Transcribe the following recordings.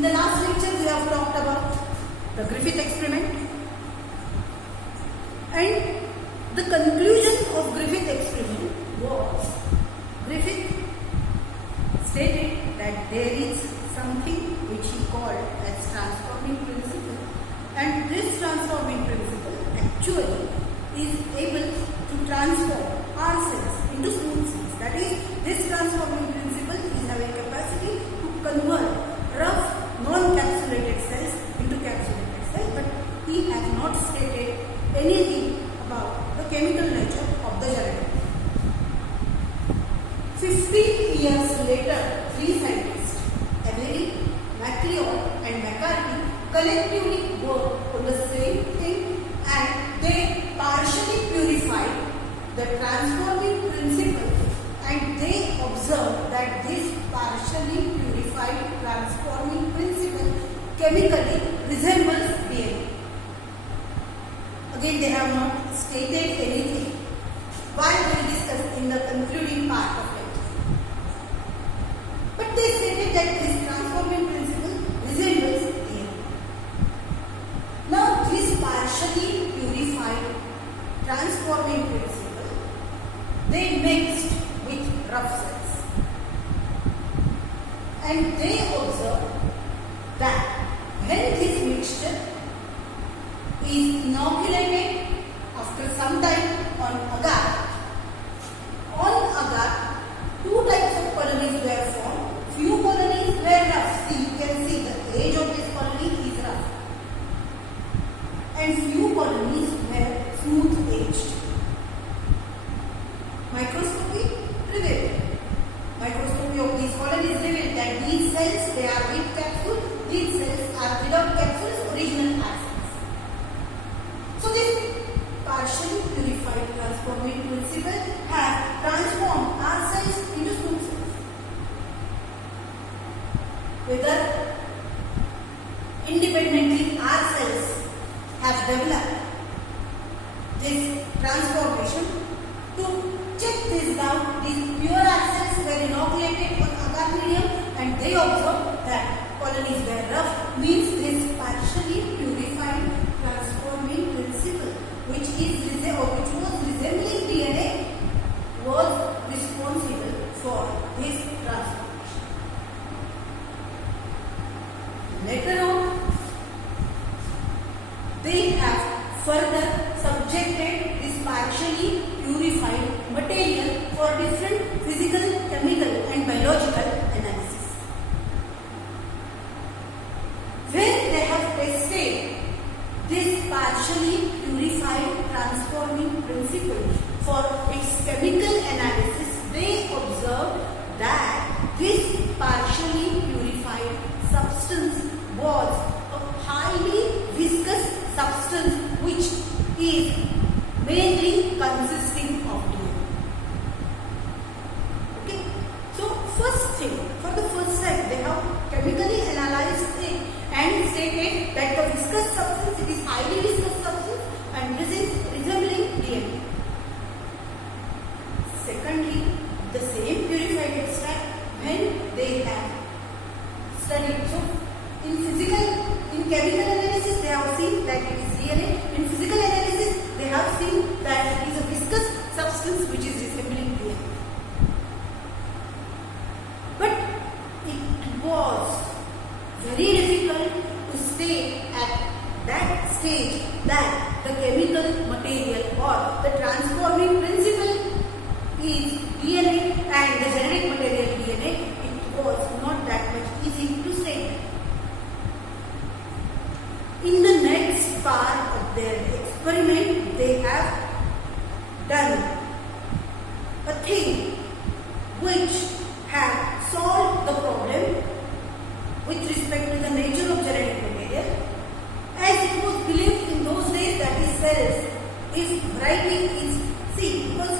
In the last lecture we have talked about the Griffith experiment, and the conclusion of Griffith experiment was Griffith stated that there is something which he called as transforming principle, and this transforming principle actually is able to transform our cells into smooth cells. That is, this transforming principle is having capacity to convert rough non-capsulated cells into capsulated cells, but he has not stated anything about the chemical nature of the gelatin. 15 years later, three scientists, Avery, McCarty and McCarty, collectively worked on the same thing, and they partially purified the transforming principle, and they observed that this partially purified transforming principle chemically resembles DNA. Again, they have not stated anything. Why we will discuss in the concluding part of it. But they stated that this transforming principle resembles DNA. Now, this partially purified transforming principle, they mixed with rough cells, and they observed that when this mixture is inoculated after some time on agar, two types of colonies were formed. Few colonies were rough. See, you can see the edge of this colony is rough, and few colonies were smooth edged. Microscopy revealed. Microscopy of these colonies revealed that these cells, they are with capsule. These cells are without capsules, original cells. So this partially purified transforming principle has transformed our cells into smooth cells. Whether independently our cells have developed this transformation, to check this down, these pure cells were inoculated on agar medium, and they observed that colonies were rough, means this partially purified transforming principle, which was resembling DNA, was responsible for this transformation. Later on, they have further subjected this partially purified material for different physical, chemical and biological analysis, where they have tested this partially purified transforming principle for its chemical analysis. They observed that this partially purified substance was a highly viscous substance which is mainly consisting of DNA. Okay, so first thing, for the first time, they have chemically analyzed it and stated that the viscous substance, it is highly viscous substance, and this is resembling DNA. Secondly, the same purified extract, when they have studied, so in chemical analysis they have seen that it is DNA. In physical analysis they have seen that it is a viscous substance which is resembling DNA. But it was very difficult to state at that stage that the chemical material or the transforming principle is DNA and the genetic material DNA. It was not that much easy to state. In the next part of their experiment, they have done a thing which have solved the problem with respect to the nature of genetic material, as it was believed in those days that is cells, if variety is, see, because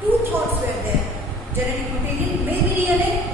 two thoughts were there: genetic material may be DNA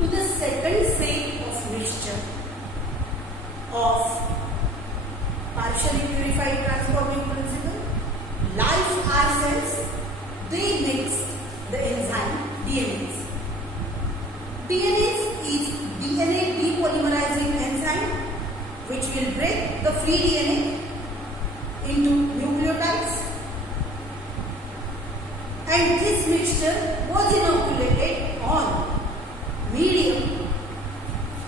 to the second set of mixture of partially purified transforming principle, live R cells, they mix the enzyme DNase. DNase is DNA depolymerizing enzyme which will break the free DNA into nucleotides, and this mixture was inoculated on medium,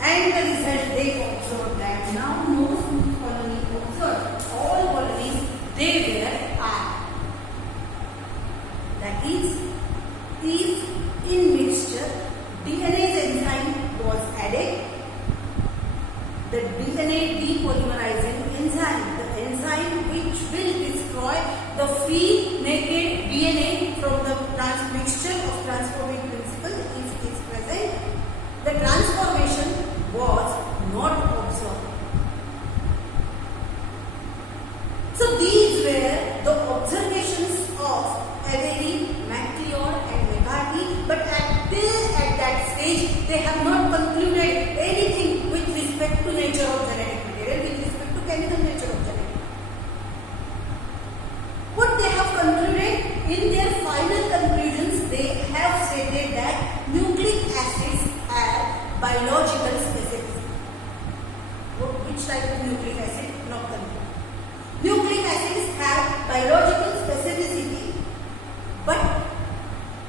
and the result they observed that now no smooth colony observed. All colonies they were R. That is, if in mixture DNase enzyme was added, the DNA depolymerizing enzyme, the enzyme which will destroy the free naked DNA from the mixture of transforming principle, if it is present, the transformation was not observed. So these were the observations of Avery, McCarty and McCarty, but at that stage they have not concluded anything with respect to nature of genetic material, with respect to chemical nature of genetic. What they have concluded in their final conclusions, they have stated that nucleic acids have biological specificity. Which type of nucleic acid? Not concluded. Nucleic acids have biological specificity, but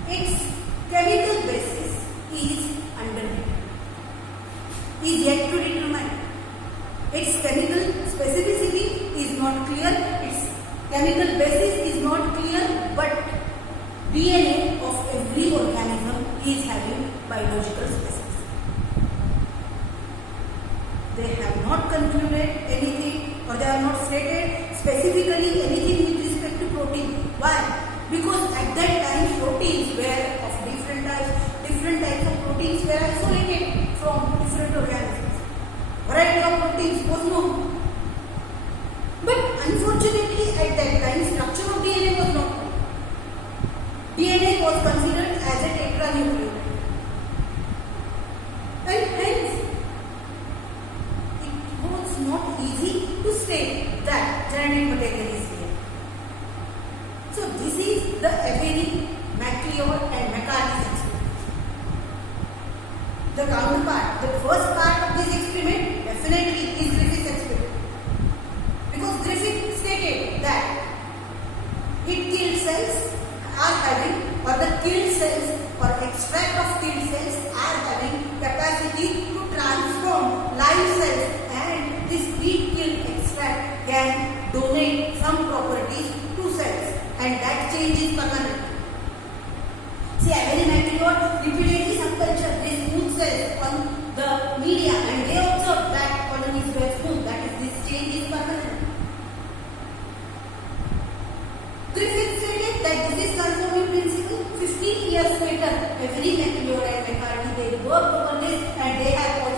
its chemical basis is undetermined, is yet to determine. Its chemical specificity is not clear, its chemical basis is not clear, but DNA of every organism is having biological specificity. They have not concluded anything, or they have not stated specifically anything with respect to protein. Why? Because at that time proteins were of different types of proteins were isolated from different organisms. Variety of proteins was known. But unfortunately at that time structure of DNA was not known. DNA was considered as a tetranucleotide. And hence it was not easy to state that genetic material is here. So this is the Avery, McCarty and McCarty's experiment. The counterpart, the first part of this experiment definitely is Griffith's experiment. Because Griffith stated that it killed cells are having, or the killed cells or extract of killed cells are having capacity to transform live cells, and this deep killed extract can donate some properties to cells, and that change is permanent. See, Avery McCarty repeatedly subcultured these smooth cells on the media, and they observed that colonies were smooth, that is, this change is permanent. Griffith stated that this is transforming principle. 15 years later, Avery McCarty and McCarty, they worked on this, and they have